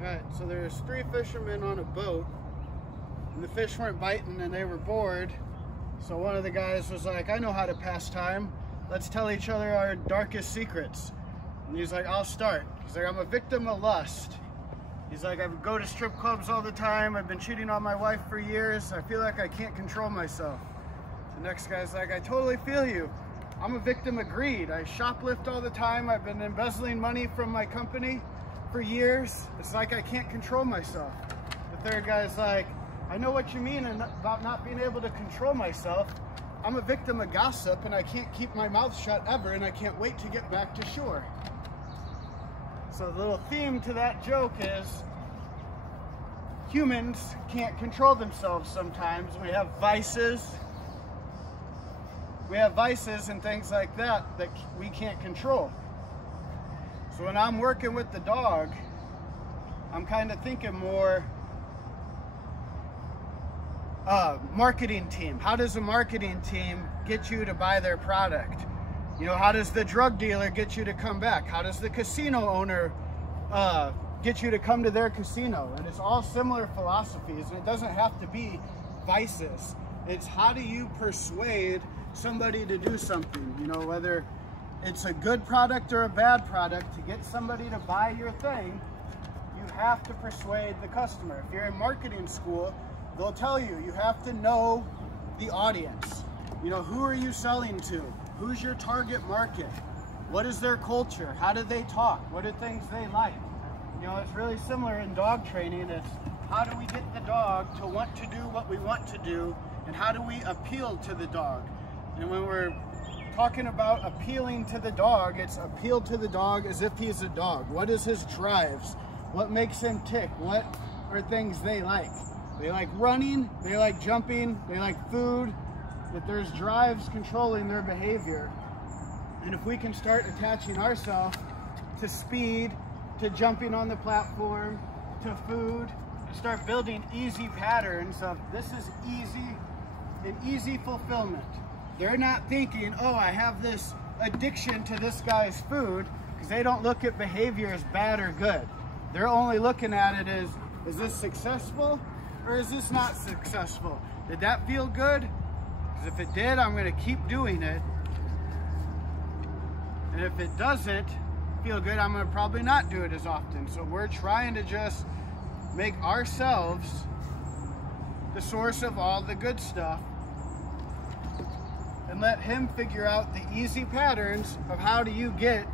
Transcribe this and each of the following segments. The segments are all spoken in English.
Alright, so there's 3 fishermen on a boat, and the fish weren't biting and they were bored. So one of the guys was like, I know how to pass time. Let's tell each other our darkest secrets. And he's like, I'll start. He's like, I'm a victim of lust. He's like, I go to strip clubs all the time. I've been cheating on my wife for years. I feel like I can't control myself. The next guy's like, I totally feel you. I'm a victim of greed. I shoplift all the time. I've been embezzling money from my company for years. It's like I can't control myself. The third guy's like, I know what you mean about not being able to control myself. I'm a victim of gossip and I can't keep my mouth shut ever, and I can't wait to get back to shore. So the little theme to that joke is humans can't control themselves sometimes. We have vices. We have vices and things like that that we can't control. So when I'm working with the dog, I'm kind of thinking more marketing team. How does a marketing team get you to buy their product? You know, how does the drug dealer get you to come back? How does the casino owner get you to come to their casino? And it's all similar philosophies, and it doesn't have to be vices. It's how do you persuade somebody to do something, you know, whether it's a good product or a bad product. To get somebody to buy your thing, you have to persuade the customer. If you're in marketing school, they'll tell you, you have to know the audience. You know, who are you selling to? Who's your target market? What is their culture? How do they talk? What are things they like? You know, it's really similar in dog training. It's how do we get the dog to want to do what we want to do, and how do we appeal to the dog? And when we're talking about appealing to the dog, it's appeal to the dog as if he's a dog. What is his drives? What makes him tick? What are things they like? They like running, they like jumping, they like food. That there's drives controlling their behavior. And if we can start attaching ourselves to speed, to jumping on the platform, to food, and start building easy patterns of this is easy, an easy fulfillment. They're not thinking, oh, I have this addiction to this guy's food, because they don't look at behavior as bad or good. They're only looking at it as, is this successful or is this not successful? Did that feel good? Because if it did, I'm going to keep doing it. And if it doesn't feel good, I'm going to probably not do it as often. So we're trying to just make ourselves the source of all the good stuff, and let him figure out the easy patterns of how do you get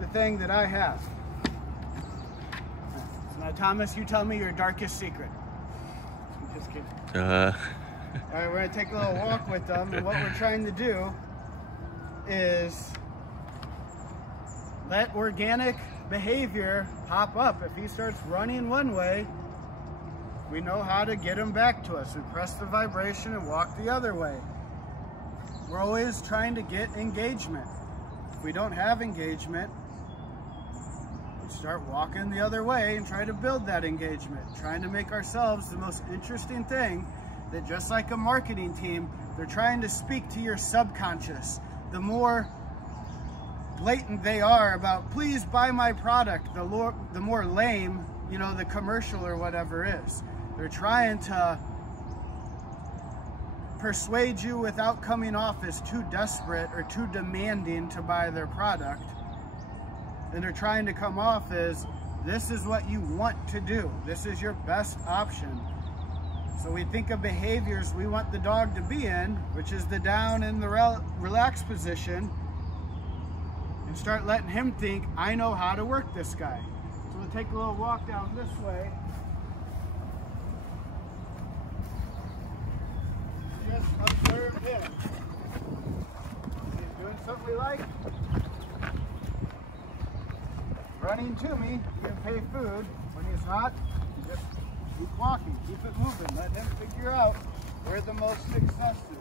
the thing that I have. So now, Thomas, you tell me your darkest secret. I'm just kidding. All right, we're gonna take a little walk with them, and what we're trying to do is let organic behavior pop up. If he starts running one way, we know how to get him back to us. We press the vibration and walk the other way. We're always trying to get engagement. If we don't have engagement, we start walking the other way and try to build that engagement, trying to make ourselves the most interesting thing. That just like a marketing team, they're trying to speak to your subconscious. The more blatant they are about, please buy my product, the more lame, you know, the commercial or whatever is. They're trying to persuade you without coming off as too desperate or too demanding to buy their product. And they're trying to come off as, this is what you want to do. This is your best option. So we think of behaviors we want the dog to be in, which is the down and the relaxed position, and start letting him think, I know how to work this guy. So we'll take a little walk down this way. Just observe him. He's doing something we like. Running to me, you can pay food. When he's not, you just keep walking, keep it moving. Let him figure out where the most success is.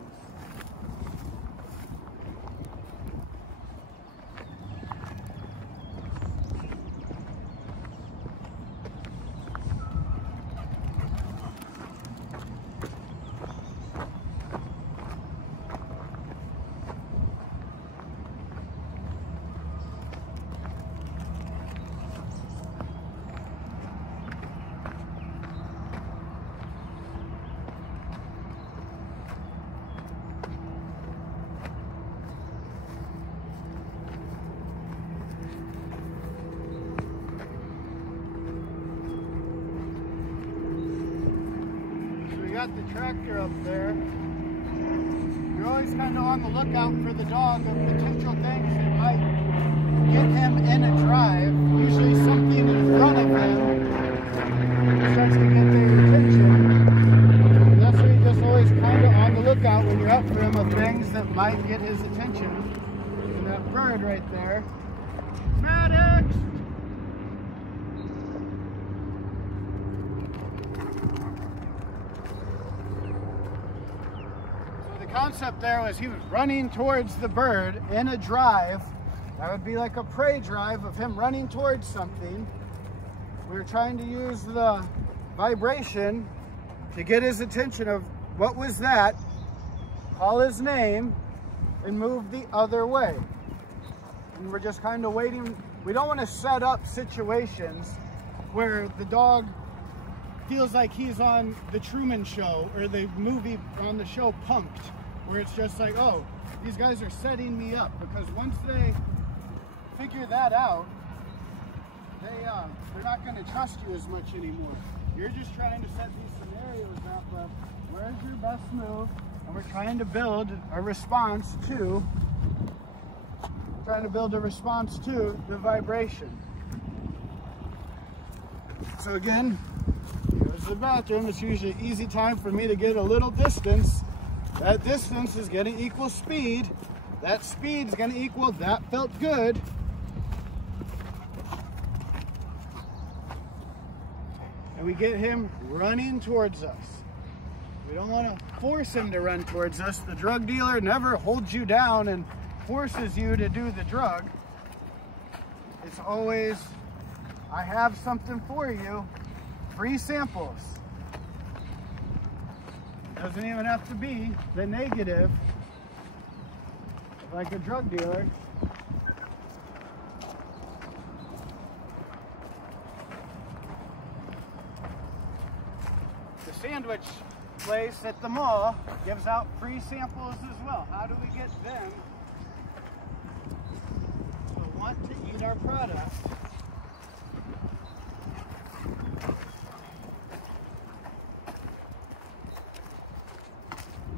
got the tractor up there, you're always kind of on the lookout for the dog of potential things that might get him in a drive. Usually something in front of him starts to get their attention. And that's where you're just always kind of on the lookout when you're up for him of things that might get his attention. And that bird right there, Maddox! Concept there was he was running towards the bird in a drive. That would be like a prey drive of him running towards something. We were trying to use the vibration to get his attention of what was that, call his name, and move the other way. And we're just kind of waiting. We don't want to set up situations where the dog feels like he's on the Truman Show or the movie on the show Punked, where it's just like, oh, these guys are setting me up. Because once they figure that out, they're not going to trust you as much anymore. You're just trying to set these scenarios up of where's your best move, and we're trying to build a response to the vibration. So again, here's the bathroom. It's usually an easy time for me to get a little distance. That distance is going to equal speed. That speed is going to equal that felt good. And we get him running towards us. We don't want to force him to run towards us. The drug dealer never holds you down and forces you to do the drug. It's always, I have something for you, free samples. Doesn't even have to be the negative, like a drug dealer. The sandwich place at the mall gives out free samples as well. How do we get them to want to eat our product?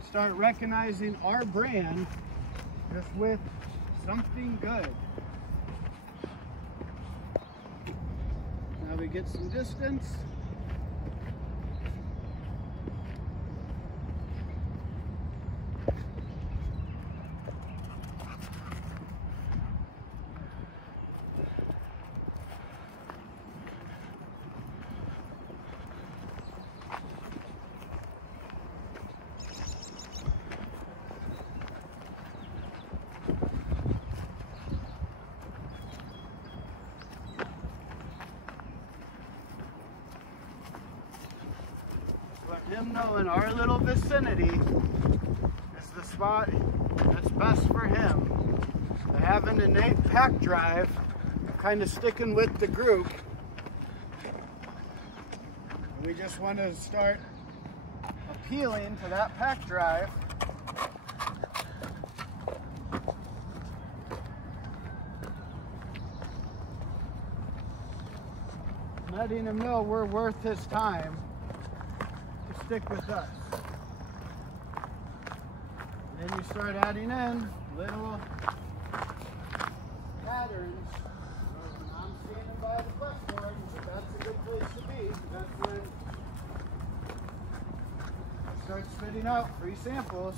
Start recognizing our brand just with something good. Now we get some distance. Let him know in our little vicinity is the spot that's best for him. To have an innate pack drive, kind of sticking with the group. We just want to start appealing to that pack drive. Letting him know we're worth his time to stick with us. And then you start adding in little patterns. I'm standing by the platform, but that's a good place to be. That's when I start spitting out free samples.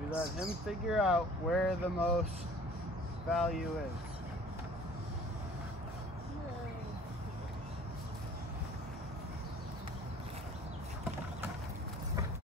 We let him figure out where the most value is.